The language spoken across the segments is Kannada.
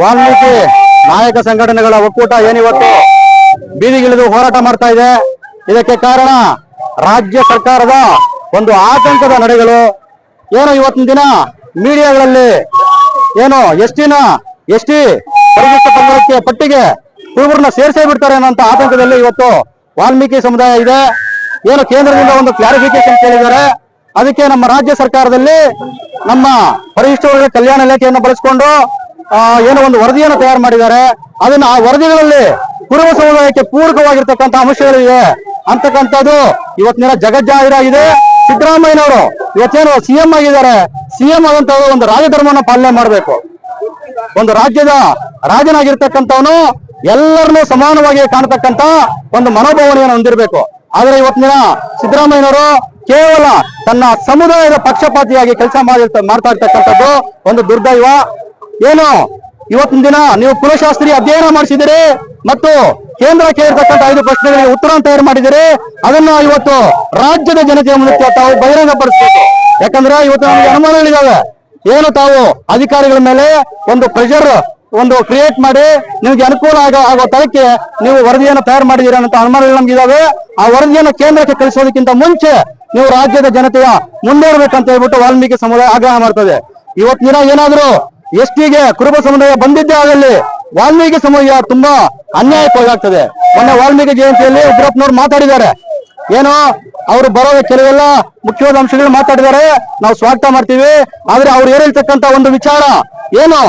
ವಾಲ್ಮೀಕಿ ನಾಯಕ ಸಂಘಟನೆಗಳ ಒಕ್ಕೂಟ ಏನಿವತ್ತು? ಬೀದಿಗಿಳಿದು ಹೋರಾಟ ಮಾಡ್ತಾ ಇದೆ. ಇದಕ್ಕೆ ಕಾರಣ ರಾಜ್ಯ ಸರ್ಕಾರದ ಒಂದು ಆತಂಕದ ನಡೆಗಳು. ಏನು ಇವತ್ತಿನ ದಿನ? ಮೀಡಿಯಾಗಳಲ್ಲಿ ಏನು ಎಸ್ ಟಿನ ಎಸ್ ಟಿ ಪರಿಶಿಷ್ಟ ಪಂಗಡಕ್ಕೆ ಪಟ್ಟಿಗೆ ಕುರುಬರನ್ನ ಸೇರಿಸೇ ಬಿಡ್ತಾರೆ ಅನ್ನೋಂಥ ಆತಂಕದಲ್ಲಿ ಇವತ್ತು ವಾಲ್ಮೀಕಿ ಸಮುದಾಯ ಇದೆ. ಏನು ಕೇಂದ್ರದಿಂದ ಒಂದು ಕ್ಲಾರಿಫಿಕೇಶನ್ ಕೇಳಿದ್ದಾರೆ. ಅದಕ್ಕೆ ನಮ್ಮ ರಾಜ್ಯ ಸರ್ಕಾರದಲ್ಲಿ ನಮ್ಮ ಪರಿಶಿಷ್ಟ ಕಲ್ಯಾಣ ಇಲಾಖೆಯನ್ನು ಬಳಸಿಕೊಂಡು ಏನೋ ಒಂದು ವರದಿಯನ್ನು ತಯಾರು ಮಾಡಿದ್ದಾರೆ. ಅದನ್ನ ಆ ವರದಿಗಳಲ್ಲಿ ಕುರುಬ ಸಮುದಾಯಕ್ಕೆ ಪೂರಕವಾಗಿರ್ತಕ್ಕಂಥ ಅಂಶಗಳಿವೆ ಅಂತಕ್ಕಂಥದ್ದು ಇವತ್ತಿನ ಜಗಜ್ಜಾಹಿರಾಗಿದೆ ಸಿದ್ದರಾಮಯ್ಯನವರು ಇವತ್ತೇನು ಸಿಎಂ ಆಗಿದ್ದಾರೆ. ಸಿಎಂ ಆದಂತ ಒಂದು ರಾಜಧರ್ಮವನ್ನು ಪಾಲನೆ ಮಾಡಬೇಕು. ಒಂದು ರಾಜ್ಯದ ರಾಜನಾಗಿರ್ತಕ್ಕಂಥವನು ಎಲ್ಲರನ್ನೂ ಸಮಾನವಾಗಿ ಕಾಣತಕ್ಕಂತ ಒಂದು ಮನೋಭಾವನೆಯನ್ನು ಹೊಂದಿರಬೇಕು. ಆದರೆ ಇವತ್ತಿನ ಸಿದ್ದರಾಮಯ್ಯನವರು ಕೇವಲ ತನ್ನ ಸಮುದಾಯದ ಪಕ್ಷಪಾತಿಯಾಗಿ ಕೆಲಸ ಮಾಡಿರ್ತ ಮಾಡ್ತಾ ಇರ್ತಕ್ಕಂಥದ್ದು ಒಂದು ದುರ್ದೈವ. ಏನು? ಇವತ್ತಿನ ದಿನ ನೀವು ಕುಲಶಾಸ್ತ್ರಿ ಅಧ್ಯಯನ ಮಾಡಿಸಿದಿರಿ ಮತ್ತು ಕೇಂದ್ರ ಕೇಳಿರ್ತಕ್ಕಂಥ ಐದು ಪ್ರಶ್ನೆಗಳಿಗೆ ಉತ್ತರ ತಯಾರು ಮಾಡಿದಿರಿ ಅದನ್ನ ಇವತ್ತು ರಾಜ್ಯದ ಜನತೆಯ ಮುಂದೆ ತಾವು ಬಹಿರಂಗ ಪಡಿಸಬೇಕು ಯಾಕಂದ್ರೆ ಇವತ್ತು ನಮಗೆ ಅನುಮಾನಗಳಿದಾವೆ ಏನು ತಾವು ಅಧಿಕಾರಿಗಳ ಮೇಲೆ ಒಂದು ಪ್ರೆಷರ್ ಒಂದು ಕ್ರಿಯೇಟ್ ಮಾಡಿ ನಿಮಗೆ ಅನುಕೂಲ ಆಗೋ ಆಗೋ ತರಕ್ಕೆ ನೀವು ವರದಿಯನ್ನು ತಯಾರು ಮಾಡಿದೀರ ಅಂತ ಅನುಮಾನಗಳು ನಮ್ಗಿದಾವೆ ಆ ವರದಿಯನ್ನು ಕೇಂದ್ರಕ್ಕೆ ಕಳಿಸೋದಕ್ಕಿಂತ ಮುಂಚೆ ನೀವು ರಾಜ್ಯದ ಜನತೆಯ ಮುಂದೂಡಬೇಕಂತ ಹೇಳ್ಬಿಟ್ಟು ವಾಲ್ಮೀಕಿ ಸಮುದಾಯ ಆಗ್ರಹ ಮಾಡ್ತದೆ. ಇವತ್ತಿನ ಏನಾದ್ರು ಎಸ್ ಟಿಗೆ ಕುರುಬ ಸಮುದಾಯ ಬಂದಿದ್ದೇ ಆಗಲಿ, ವಾಲ್ಮೀಕಿ ಸಮುದಾಯ ತುಂಬಾ ಅನ್ಯಾಯಕ್ಕೊಳಗಾಗ್ತದೆ. ಮೊನ್ನೆ ವಾಲ್ಮೀಕಿ ಜಯಂತಿಯಲ್ಲಿ ಉಗ್ರಪ್ಪನವ್ರು ಮಾತಾಡಿದ್ದಾರೆ. ಏನು ಅವರು ಬರೋ ಕೆಲವೆಲ್ಲ ಮುಖ್ಯವಾದ ಅಂಶಗಳು ಮಾತಾಡಿದ್ದಾರೆ, ನಾವು ಸ್ವಾಗತ ಮಾಡ್ತೀವಿ, ಆದ್ರೆ ಅವ್ರು ಹೇಳಿರ್ತಕ್ಕಂತ ಒಂದು ವಿಚಾರ ಏನು?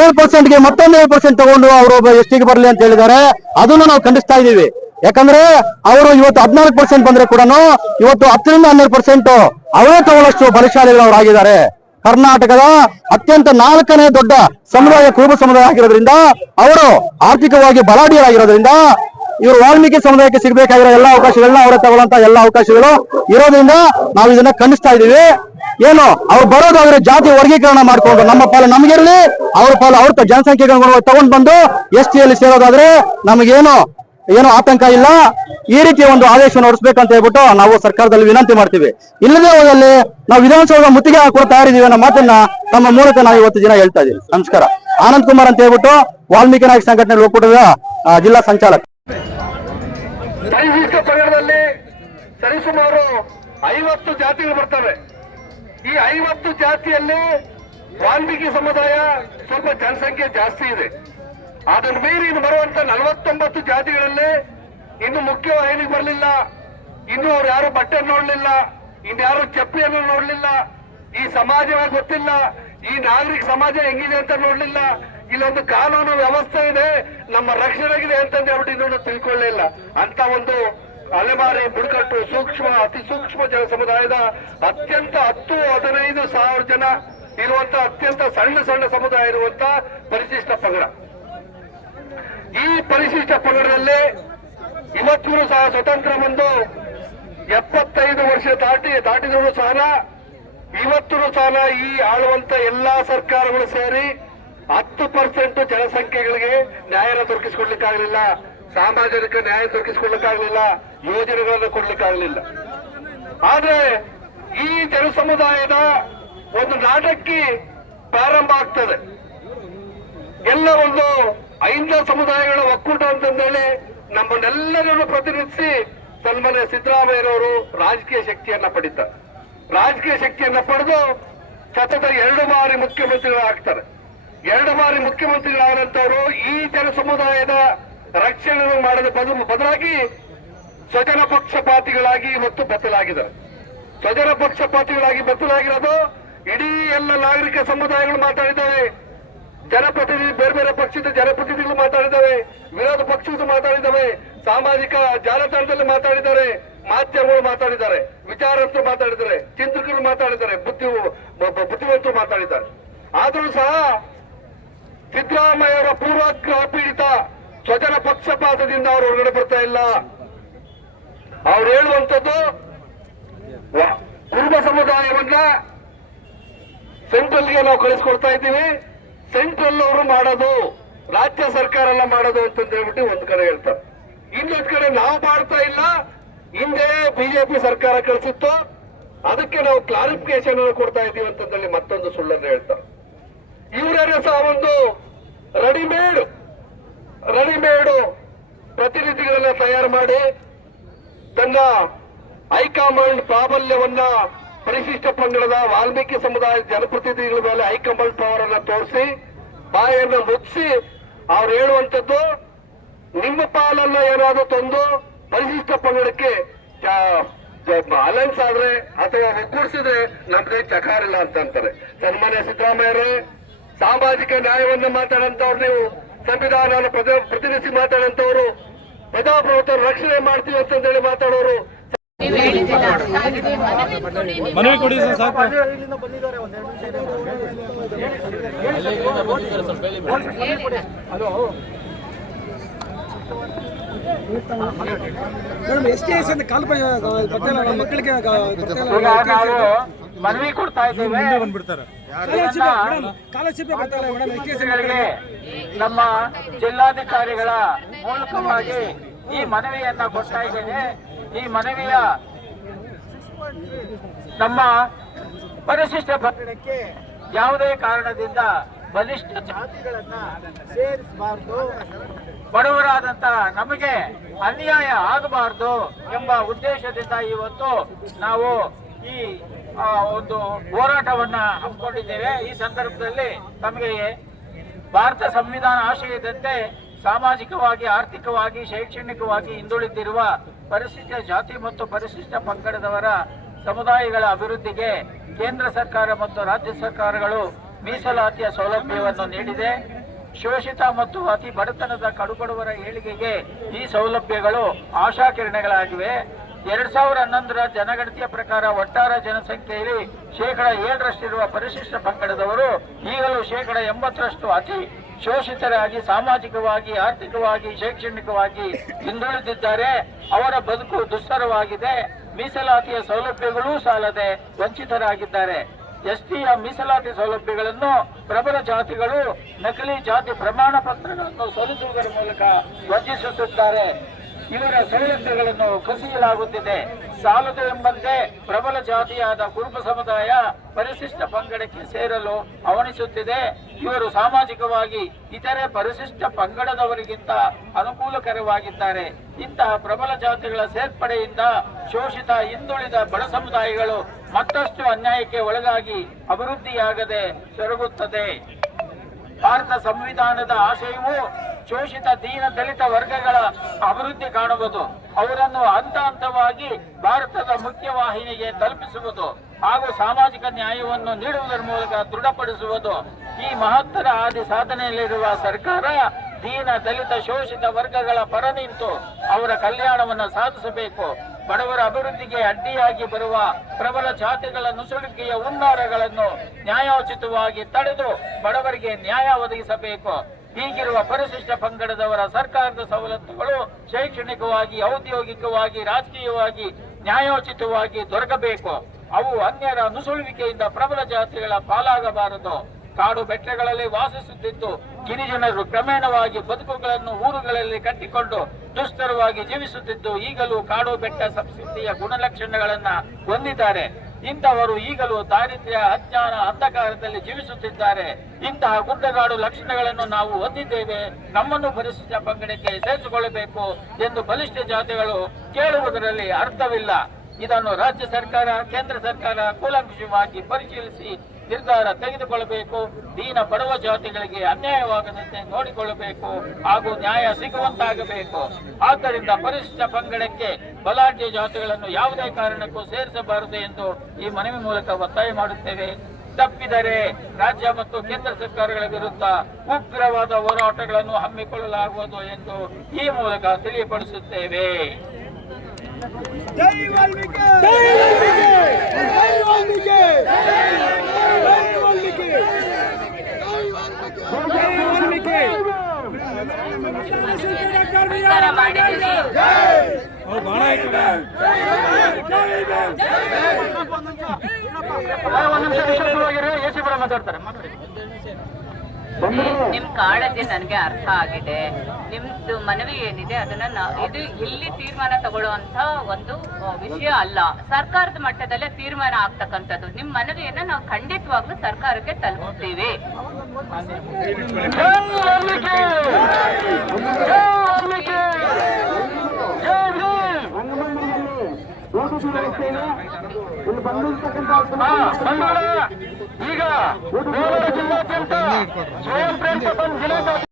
ಏಳು ಪರ್ಸೆಂಟ್ಗೆ ಮತ್ತೊಂದು ಏಳು ಪರ್ಸೆಂಟ್ ತಗೊಂಡು ಅವರು ಎಸ್ ಟಿಗೆ ಬರಲಿ ಅಂತ ಹೇಳಿದ್ದಾರೆ, ಅದನ್ನು ನಾವು ಖಂಡಿಸ್ತಾ ಇದ್ದೀವಿ. ಯಾಕಂದ್ರೆ ಅವರು ಇವತ್ತು ಹದಿನಾಲ್ಕು ಪರ್ಸೆಂಟ್ ಬಂದ್ರೆ ಕೂಡ ಇವತ್ತು ಹತ್ತರಿಂದ ಹನ್ನೆರಡು ಪರ್ಸೆಂಟ್ ಅವರೇ ತಗೊಳ್ಳಷ್ಟು ಬಲಶಾಲಿಗಳು ಅವರಾಗಿದ್ದಾರೆ ಕರ್ನಾಟಕದ ಅತ್ಯಂತ ನಾಲ್ಕನೇ ದೊಡ್ಡ ಸಮುದಾಯ, ಕುರುಬ ಸಮುದಾಯ ಆಗಿರೋದ್ರಿಂದ ಅವರು ಆರ್ಥಿಕವಾಗಿ ಬಲಾಢ್ಯರಾಗಿರೋದ್ರಿಂದ ಇವರು ವಾಲ್ಮೀಕಿ ಸಮುದಾಯಕ್ಕೆ ಸಿಗಬೇಕಾಗಿರೋ ಎಲ್ಲ ಅವಕಾಶಗಳನ್ನ ಅವರ ತಗೊಳ್ಳಂತ ಎಲ್ಲ ಅವಕಾಶಗಳು ಇರೋದ್ರಿಂದ ನಾವು ಇದನ್ನ ಖಂಡಿಸ್ತಾ ಇದೀವಿ ಏನು, ಅವ್ರು ಬರೋದಾದ್ರೆ ಜಾತಿ ವರ್ಗೀಕರಣ ಮಾಡ್ಕೊಂಡು ನಮ್ಮ ಪಾಲು ನಮಗಿರ್ಲಿ, ಅವ್ರ ಪಾಲು ಅವ್ರ ಜನಸಂಖ್ಯೆಗಳನ್ನು ಜನಸಂಖ್ಯೆಗಳನ್ನ ತಗೊಂಡ್ ಬಂದು ಎಸ್ ಟಿಯಲ್ಲಿ ಸೇರೋದಾದ್ರೆ ನಮಗೇನು ಏನು ಆತಂಕ ಇಲ್ಲ. ಈ ರೀತಿಯ ಒಂದು ಆದೇಶವನ್ನು ಹೊರಡಿಸ್ಬೇಕಂತ ಹೇಳ್ಬಿಟ್ಟು ನಾವು ಸರ್ಕಾರದಲ್ಲಿ ವಿನಂತಿ ಮಾಡ್ತೀವಿ. ಇಲ್ಲದೆ ಹೋದಲ್ಲಿ ನಾವು ವಿಧಾನಸೌಧ ಮುತ್ತಿಗೆ ಹಾಕುವ ತಯಾರಿದ್ದೀವಿ ಅನ್ನೋ ಮಾತನ್ನ ನಮ್ಮ ಮೂಲಕ ನಾವು ಇವತ್ತು ದಿನ ಹೇಳ್ತಾ ಇದ್ದೀವಿ. ನಮಸ್ಕಾರ. ಆನಂದ್ ಕುಮಾರ್ ಅಂತ ಹೇಳ್ಬಿಟ್ಟು ವಾಲ್ಮೀಕಿ ನಾಯಕ ಸಂಘಟನೆ ಒಕ್ಕೂಟದ ಜಿಲ್ಲಾ ಸಂಚಾಲಕ. ಸರಿಸುಮಾರು ಐವತ್ತು ಜಾತಿಗಳು ಬರ್ತವೆ. ಈ ಐವತ್ತು ಜಾತಿಯಲ್ಲಿ ವಾಲ್ಮೀಕಿ ಸಮುದಾಯ ಸ್ವಲ್ಪ ಜನಸಂಖ್ಯೆ ಜಾಸ್ತಿ ಇದೆ. ಅದನ್ನು ಮೀರಿ ಇನ್ನು ಬರುವಂತ ನಲವತ್ತೊಂಬತ್ತು ಜಾತಿಗಳಲ್ಲಿ ಇನ್ನು ಮುಖ್ಯವಾಹಿನಿಗೆ ಬರಲಿಲ್ಲ. ಇನ್ನು ಅವ್ರು ಯಾರು ಬಟ್ಟೆ ನೋಡ್ಲಿಲ್ಲ ಇನ್ಯಾರು ಚಪ್ಪಿಯನ್ನು ನೋಡ್ಲಿಲ್ಲ, ಈ ಸಮಾಜವೇ ಗೊತ್ತಿಲ್ಲ, ಈ ನಾಗರಿಕ ಸಮಾಜ ಹೆಂಗಿದೆ ಅಂತ ನೋಡ್ಲಿಲ್ಲ. ಇಲ್ಲೊಂದು ಕಾನೂನು ವ್ಯವಸ್ಥೆ ಇದೆ, ನಮ್ಮ ರಕ್ಷಣೆಗಿದೆ ಅಂತಂದು ಹೇಳ್ಬಿಟ್ಟು ಇನ್ನೂ ತಿಳ್ಕೊಳ್ಳಿಲ್ಲ ಅಂತ ಒಂದು ಅಲೆಮಾರಿ ಬುಡಕಟ್ಟು ಸೂಕ್ಷ್ಮ, ಅತಿ ಸೂಕ್ಷ್ಮ ಜನ ಸಮುದಾಯದ ಅತ್ಯಂತ ಹತ್ತು, ಹದಿನೈದು ಸಾವಿರ ಜನ ಇರುವಂತ ಅತ್ಯಂತ ಸಣ್ಣ ಸಣ್ಣ ಸಮುದಾಯ ಇರುವಂತ ಪರಿಶಿಷ್ಟ ಪಂಗಡ. ಈ ಪರಿಶಿಷ್ಟ ಪಂಗಡದಲ್ಲಿ ಇವತ್ತಿಗೂ ಸಹ ಸ್ವತಂತ್ರ ಬಂದು ಎಪ್ಪತ್ತೈದು ವರ್ಷ ದಾಟಿ, ದಾಟಿದರೂ ಸಹ ಇವತ್ತೂ ಸಹ ಈ ಆಳುವಂತ ಎಲ್ಲಾ ಸರ್ಕಾರಗಳು ಸೇರಿ ಹತ್ತು ಪರ್ಸೆಂಟ್ ಜನಸಂಖ್ಯೆಗಳಿಗೆ ನ್ಯಾಯ ದೊರಕಿಸಿಕೊಡ್ಲಿಕ್ಕಾಗಲಿಲ್ಲ ಸಾಮಾಜಿಕ ನ್ಯಾಯ ದೊರಕಿಸಿಕೊಡ್ಲಿಕ್ಕಾಗಲಿಲ್ಲ, ಯೋಜನೆಗಳನ್ನು ಕೊಡ್ಲಿಕ್ಕಾಗಲಿಲ್ಲ. ಆದ್ರೆ ಈ ಜನ ಸಮುದಾಯದ ಒಂದು ನಾಟಕಿ ಪ್ರಾರಂಭ ಆಗ್ತದೆ. ಎಲ್ಲ ಒಂದು ಐಂದ ಸಮುದಾಯಗಳ ಒಕ್ಕೂಟ ಅಂತಂದೇಳಿ ನಮ್ಮನ್ನೆಲ್ಲರನ್ನು ಪ್ರತಿನಿಧಿಸಿ ಸನ್ಮಾನ್ಯ ಸಿದ್ದರಾಮಯ್ಯನವರು ರಾಜಕೀಯ ಶಕ್ತಿಯನ್ನ ಪಡಿತಾರೆ ರಾಜಕೀಯ ಶಕ್ತಿಯನ್ನ ಪಡೆದು ಸತತ ಎರಡು ಬಾರಿ ಮುಖ್ಯಮಂತ್ರಿಗಳಾಗ್ತಾರೆ ಎರಡು ಬಾರಿ ಮುಖ್ಯಮಂತ್ರಿಗಳಾದಂತವರು ಈ ಜನ ಸಮುದಾಯದ ರಕ್ಷಣೆ ಮಾಡದ ಬದಲು ಬದಲಾಗಿ ಸ್ವಜನ ಪಕ್ಷಪಾತಿಗಳಾಗಿ ಇವತ್ತು ಬದಲಾಗಿದ್ದಾರೆ. ಸ್ವಜನ ಪಕ್ಷಪಾತಿಗಳಾಗಿ ಬದಲಾಗಿರೋದು ಇಡೀ ಎಲ್ಲ ನಾಗರಿಕ ಸಮುದಾಯಗಳು ಮಾತಾಡಿದ್ದಾವೆ. ಜನಪ್ರತಿನಿಧಿ, ಬೇರೆ ಬೇರೆ ಪಕ್ಷದ ಜನಪ್ರತಿನಿಧಿಗಳು ಮಾತಾಡಿದ್ದಾವೆ. ವಿರೋಧ ಪಕ್ಷಗಳು ಮಾತಾಡಿದ್ದಾವೆ. ಸಾಮಾಜಿಕ ಜಾಲತಾಣದಲ್ಲಿ ಮಾತಾಡಿದ್ದಾರೆ. ಮಾಧ್ಯಮಗಳು ಮಾತಾಡಿದ್ದಾರೆ. ವಿಚಾರಸ್ಥರು ಮಾತಾಡಿದ್ದಾರೆ. ಚಿಂತಕರು ಮಾತಾಡಿದ್ದಾರೆ. ಬುದ್ಧಿ ಬುದ್ಧಿವಂತರು ಮಾತಾಡಿದ್ದಾರೆ. ಆದರೂ ಸಹ ಸಿದ್ದರಾಮಯ್ಯವರ ಪೂರ್ವಾಗ್ರಹ ಪೀಡಿತ ಸ್ವಜನ ಪಕ್ಷಪಾತದಿಂದ ಅವರು ಹೊರಗಡೆ ಬರ್ತಾ ಇಲ್ಲ. ಅವ್ರು ಹೇಳುವಂಥದ್ದು, ಕುರುಬ ಸಮುದಾಯವನ್ನ ಸೆಂಟ್ರಲ್ಗೆ ನಾವು ಕಳಿಸ್ಕೊಡ್ತಾ ಇದ್ದೀವಿ. ಸೆಂಟ್ರಲ್ ಅವರು ಮಾಡೋದು, ರಾಜ್ಯ ಸರ್ಕಾರ ಎಲ್ಲ ಮಾಡೋದು ಅಂತ ಹೇಳ್ಬಿಟ್ಟು ಒಂದ್ ಕಡೆ ಹೇಳ್ತಾರೆ. ಇನ್ನೊಂದ್ ಕಡೆ ನಾವು ಮಾಡ್ತಾ ಇಲ್ಲ, ಹಿಂದೆ ಬಿಜೆಪಿ ಸರ್ಕಾರ ಕಳಿಸಿತ್ತು, ಅದಕ್ಕೆ ನಾವು ಕ್ಲಾರಿಫಿಕೇಶನ್ ಕೊಡ್ತಾ ಇದ್ದೀವಿ ಅಂತಂದೇಳಿ ಮತ್ತೊಂದು ಸುಳ್ಳನ್ನು ಹೇಳ್ತಾರೆ. ಇವರೇನೋ ಸಹ ಒಂದು ರೆಡಿಮೇಡ್ ರೆಡಿಮೇಡ್ ಪ್ರತಿನಿಧಿಗಳನ್ನ ತಯಾರು ಮಾಡಿ ತನ್ನ ಹೈಕಮಾಂಡ್ ಪ್ರಾಬಲ್ಯವನ್ನ ಪರಿಶಿಷ್ಟ ಪಂಗಡದ ವಾಲ್ಮೀಕಿ ಸಮುದಾಯದ ಜನಪ್ರತಿನಿಧಿಗಳ ಮೇಲೆ ಹೈಕಮಾಂಡ್ ಪವರ್ ಅನ್ನ ತೋರಿಸಿ, ಬಾಯನ್ನು ಮುಚ್ಚಿ ಅವ್ರು ಹೇಳುವಂತದ್ದು ನಿಮ್ಮ ಪಾಲನ್ನ ಏನಾದ್ರು ತಂದು ಪರಿಶಿಷ್ಟ ಪಂಗಡಕ್ಕೆ ಅಲೈನ್ಸ್ ಆದ್ರೆ ಅಥವಾ ಒಗ್ಗೂಡಿಸಿದ್ರೆ ಚಕಾರ ಇಲ್ಲ ಅಂತ ಅಂತಾರೆ. ಸನ್ಮಾನ್ಯ ಸಿದ್ದರಾಮಯ್ಯರೇ, ಸಾಮಾಜಿಕ ನ್ಯಾಯವನ್ನು ಮಾತಾಡಂತವ್ರು ನೀವು ಸಂವಿಧಾನ ಪ್ರತಿನಿಧಿಸಿ ಮಾತಾಡಂತವ್ರು ಪ್ರಜಾಪ್ರಭುತ್ವ ರಕ್ಷಣೆ ಮಾಡ್ತೀವಿ ಅಂತಂದೇಳಿ ಮಾತಾಡೋರು ಮನವಿ ಕೊಡಿ ಸರ್ ಸಾಕು. ಮೇಡಮ್ ಎಸ್ ಟಿ ಎಸ್ ಅಂತ ಕಾಲ್ ಗೊತ್ತಿಲ್ಲ ನಮ್ಮ ಮಕ್ಕಳಿಗೆ ಮನವಿ ಕೊಡ್ತಾ ಇದ್ದೇವೆ. ಬಂದ್ಬಿಡ್ತಾರೆ. ನಮ್ಮ ಜಿಲ್ಲಾಧಿಕಾರಿಗಳ ಮೂಲಕವಾಗಿ ಈ ಮನವಿಯನ್ನ ಕೊಡ್ತಾ ಇದ್ದೇನೆ. ಈ ಮನವಿಯ ನಮ್ಮ ಪರಿಶಿಷ್ಟ ಪಂಗಡಕ್ಕೆ ಯಾವುದೇ ಕಾರಣದಿಂದ ಬಲಿಷ್ಠ ಜಾತಿಗಳನ್ನ ಸೇರಿಸಬಾರದು. ಬಡವರಾದಂತ ನಮಗೆ ಅನ್ಯಾಯ ಆಗಬಾರದು ಎಂಬ ಉದ್ದೇಶದಿಂದ ಇವತ್ತು ನಾವು ಈ ಒಂದು ಹೋರಾಟವನ್ನ ಹಮ್ಮಿಕೊಂಡಿದ್ದೇವೆ. ಈ ಸಂದರ್ಭದಲ್ಲಿ ತಮಗೆ ಭಾರತ ಸಂವಿಧಾನ ಆಶಯದಂತೆ ಸಾಮಾಜಿಕವಾಗಿ, ಆರ್ಥಿಕವಾಗಿ, ಶೈಕ್ಷಣಿಕವಾಗಿ ಹಿಂದುಳಿದಿರುವ ಪರಿಶಿಷ್ಟ ಜಾತಿ ಮತ್ತು ಪರಿಶಿಷ್ಟ ಪಂಗಡದವರ ಸಮುದಾಯಗಳ ಅಭಿವೃದ್ಧಿಗೆ ಕೇಂದ್ರ ಸರ್ಕಾರ ಮತ್ತು ರಾಜ್ಯ ಸರ್ಕಾರಗಳು ಮೀಸಲಾತಿಯ ಸೌಲಭ್ಯವನ್ನು ನೀಡಿದೆ. ಶೋಷಿತ ಮತ್ತು ಅತಿ ಬಡತನದ ಕಡುಬಡವರ ಏಳಿಗೆಗೆ ಈ ಸೌಲಭ್ಯಗಳು ಆಶಾಕಿರಣಗಳಾಗಿವೆ ಎರಡ್ ಸಾವಿರ ಹನ್ನೊಂದರ ಜನಗಣತಿಯ ಪ್ರಕಾರ ಒಟ್ಟಾರೆ ಜನಸಂಖ್ಯೆಯಲ್ಲಿ ಶೇಕಡ ಏಳರಷ್ಟಿರುವ ಪರಿಶಿಷ್ಟ ಪಂಗಡದವರು ಈಗಲೂ ಶೇಕಡ ಎಂಬತ್ತರಷ್ಟು ಅತಿ ಶೋಷಿತರಾಗಿ, ಸಾಮಾಜಿಕವಾಗಿ, ಆರ್ಥಿಕವಾಗಿ, ಶೈಕ್ಷಣಿಕವಾಗಿ ಹಿಂದುಳಿದಿದ್ದಾರೆ. ಅವರ ಬದುಕು ದುಸ್ತರವಾಗಿದೆ ಮೀಸಲಾತಿಯ ಸೌಲಭ್ಯಗಳೂ ಸಾಲದೆ ವಂಚಿತರಾಗಿದ್ದಾರೆ. ಎಸ್ಟಿಯ ಮೀಸಲಾತಿ ಸೌಲಭ್ಯಗಳನ್ನು ಪ್ರಬಲ ಜಾತಿಗಳು, ನಕಲಿ ಜಾತಿ ಪ್ರಮಾಣ ಪತ್ರಗಳನ್ನು ಸಲ್ಲಿಸುವುದರ ಮೂಲಕ ವಂಚಿಸುತ್ತಿದ್ದಾರೆ ಇವರ ಸೌಲಭ್ಯಗಳನ್ನು ಕಸಿಯಲಾಗುತ್ತಿದೆ. ಸಾಲದು ಎಂಬಂತೆ ಪ್ರಬಲ ಜಾತಿಯಾದ ಕುರುಬ ಸಮುದಾಯ ಪರಿಶಿಷ್ಟ ಪಂಗಡಕ್ಕೆ ಸೇರಲು ಅವಣಿಸುತ್ತಿದೆ ಇವರು ಸಾಮಾಜಿಕವಾಗಿ ಇತರೆ ಪರಿಶಿಷ್ಟ ಪಂಗಡದವರಿಗಿಂತ ಅನುಕೂಲಕರವಾಗಿದ್ದಾರೆ. ಇಂತಹ ಪ್ರಬಲ ಜಾತಿಗಳ ಸೇರ್ಪಡೆಯಿಂದ ಶೋಷಿತ ಹಿಂದುಳಿದ ಬಡ ಸಮುದಾಯಗಳು ಮತ್ತಷ್ಟು ಅನ್ಯಾಯಕ್ಕೆ ಒಳಗಾಗಿ ಅಭಿವೃದ್ಧಿಯಾಗದೆ ಸೊರಗುತ್ತದೆ. ಭಾರತ ಸಂವಿಧಾನದ ಆಶಯವು ಶೋಷಿತ ದೀನ ದಲಿತ ವರ್ಗಗಳ ಅಭಿವೃದ್ಧಿ ಕಾಣುವುದು, ಅವರನ್ನು ಹಂತ ಹಂತವಾಗಿ ಭಾರತದ ಮುಖ್ಯವಾಹಿನಿಗೆ ತಲುಪಿಸುವುದು ಹಾಗೂ ಸಾಮಾಜಿಕ ನ್ಯಾಯವನ್ನು ನೀಡುವುದರ ಮೂಲಕ ದೃಢಪಡಿಸುವುದು. ಈ ಮಹತ್ತರ ಆದಿ ಸಾಧನೆಯಲ್ಲಿರುವ ಸರ್ಕಾರ ದೀನ ದಲಿತ ಶೋಷಿತ ವರ್ಗಗಳ ಪರ ನಿಂತು ಅವರ ಕಲ್ಯಾಣವನ್ನು ಸಾಧಿಸಬೇಕು. ಬಡವರ ಅಭಿವೃದ್ಧಿಗೆ ಅಡ್ಡಿಯಾಗಿ ಬರುವ ಪ್ರಬಲ ಜಾತಿಗಳ ನುಸುಳುಕಿಯ ಹುನ್ನಾರಗಳನ್ನು ನ್ಯಾಯೋಚಿತವಾಗಿ ತಡೆದು ಬಡವರಿಗೆ ನ್ಯಾಯ ಒದಗಿಸಬೇಕು. ಹೀಗಿರುವ ಪರಿಶಿಷ್ಟ ಪಂಗಡದವರ ಸರ್ಕಾರದ ಸವಲತ್ತುಗಳು ಶೈಕ್ಷಣಿಕವಾಗಿ, ಔದ್ಯೋಗಿಕವಾಗಿ, ರಾಜಕೀಯವಾಗಿ, ನ್ಯಾಯೋಚಿತವಾಗಿ ದೊರಕಬೇಕು. ಅವು ಅನ್ಯರ ಅನುಸುಳುವಿಕೆಯಿಂದ ಪ್ರಬಲ ಜಾತಿಗಳ ಪಾಲಾಗಬಾರದು. ಕಾಡು ಬೆಟ್ಟಗಳಲ್ಲಿ ವಾಸಿಸುತ್ತಿದ್ದು ಗಿರಿಜನರು ಕ್ರಮೇಣವಾಗಿ ಬದುಕುಗಳನ್ನು ಊರುಗಳಲ್ಲಿ ಕಟ್ಟಿಕೊಂಡು ದುಸ್ತರವಾಗಿ ಜೀವಿಸುತ್ತಿದ್ದು ಈಗಲೂ ಕಾಡು ಬೆಟ್ಟ ಸಂಸ್ಕೃತಿಯ ಗುಣಲಕ್ಷಣಗಳನ್ನ ಹೊಂದಿದ್ದಾರೆ. ಇಂಥವರು ಈಗಲೂ ದಾರಿದ್ರ್ಯ, ಅಜ್ಞಾನ, ಅಂಧಕಾರದಲ್ಲಿ ಜೀವಿಸುತ್ತಿದ್ದಾರೆ. ಇಂತಹ ಗುಡ್ಡಗಾಡು ಲಕ್ಷಣಗಳನ್ನು ನಾವು ಹೊಂದಿದ್ದೇವೆ. ನಮ್ಮನ್ನು ಪರಿಶಿಷ್ಟ ಪಂಗಡಕ್ಕೆ ಸೇರಿಸಿಕೊಳ್ಳಬೇಕು ಎಂದು ಬಲಿಷ್ಠ ಜಾತಿಗಳು ಕೇಳುವುದರಲ್ಲಿ ಅರ್ಥವಿಲ್ಲ. ಇದನ್ನು ರಾಜ್ಯ ಸರ್ಕಾರ, ಕೇಂದ್ರ ಸರ್ಕಾರ ಕೂಲಂಕುಷವಾಗಿ ಪರಿಶೀಲಿಸಿ ನಿರ್ಧಾರ ತೆಗೆದುಕೊಳ್ಳಬೇಕು. ದೀನ ಬಡವ ಜಾತಿಗಳಿಗೆ ಅನ್ಯಾಯವಾಗದಂತೆ ನೋಡಿಕೊಳ್ಳಬೇಕು ಹಾಗೂ ನ್ಯಾಯ ಸಿಗುವಂತಾಗಬೇಕು. ಆದ್ದರಿಂದ ಪರಿಶಿಷ್ಟ ಪಂಗಡಕ್ಕೆ ಬಲಾಢ್ಯ ಜಾತಿಗಳನ್ನು ಯಾವುದೇ ಕಾರಣಕ್ಕೂ ಸೇರಿಸಬಾರದು ಎಂದು ಈ ಮನವಿ ಮೂಲಕ ಒತ್ತಾಯ ಮಾಡುತ್ತೇವೆ. ತಪ್ಪಿದರೆ ರಾಜ್ಯ ಮತ್ತು ಕೇಂದ್ರ ಸರ್ಕಾರಗಳ ವಿರುದ್ಧ ಉಗ್ರವಾದ ಹೋರಾಟಗಳನ್ನು ಹಮ್ಮಿಕೊಳ್ಳಲಾಗುವುದು ಎಂದು ಈ ಮೂಲಕ ತಿಳಿಯಪಡಿಸುತ್ತೇವೆ. ಜೈ ವಾಲ್ಮೀಕಿ ಜೈ ವಾಲ್ಮೀಕಿ ಜೈ ವಾಲ್ಮೀಕಿ ಜೈ ವಾಲ್ಮೀಕಿ ಒಂದು ನಿಮಿಷ ಮಾತಾಡ್ತಾರೆ ಮಾತಾಡಿ ನಿಮ್ ಕಾಳಜಿ ನನಗೆ ಅರ್ಥ ಆಗಿದೆ ನಿಮ್ದು ಮನವಿ ಏನಿದೆ ಅದನ್ನ ಇದು ಇಲ್ಲಿ ತೀರ್ಮಾನ ತಗೊಳ್ಳುವಂತ ಒಂದು ವಿಷಯ ಅಲ್ಲ ಸರ್ಕಾರದ ಮಟ್ಟದಲ್ಲೇ ತೀರ್ಮಾನ ಆಗ್ತಕ್ಕಂಥದ್ದು ನಿಮ್ ಮನವಿಯನ್ನ ನಾವು ಖಂಡಿತವಾಗ್ಲೂ ಸರ್ಕಾರಕ್ಕೆ ತಲುಪಿಸ್ತೀವಿ ಜೈ ಈಗ ಕೋಲಾರ ಜಿಲ್ಲಾದ್ಯಂತ ಸ್ವಯಂ ಪ್ರೇರಿತ ಬಂದ್ ಜಿಲ್ಲೆ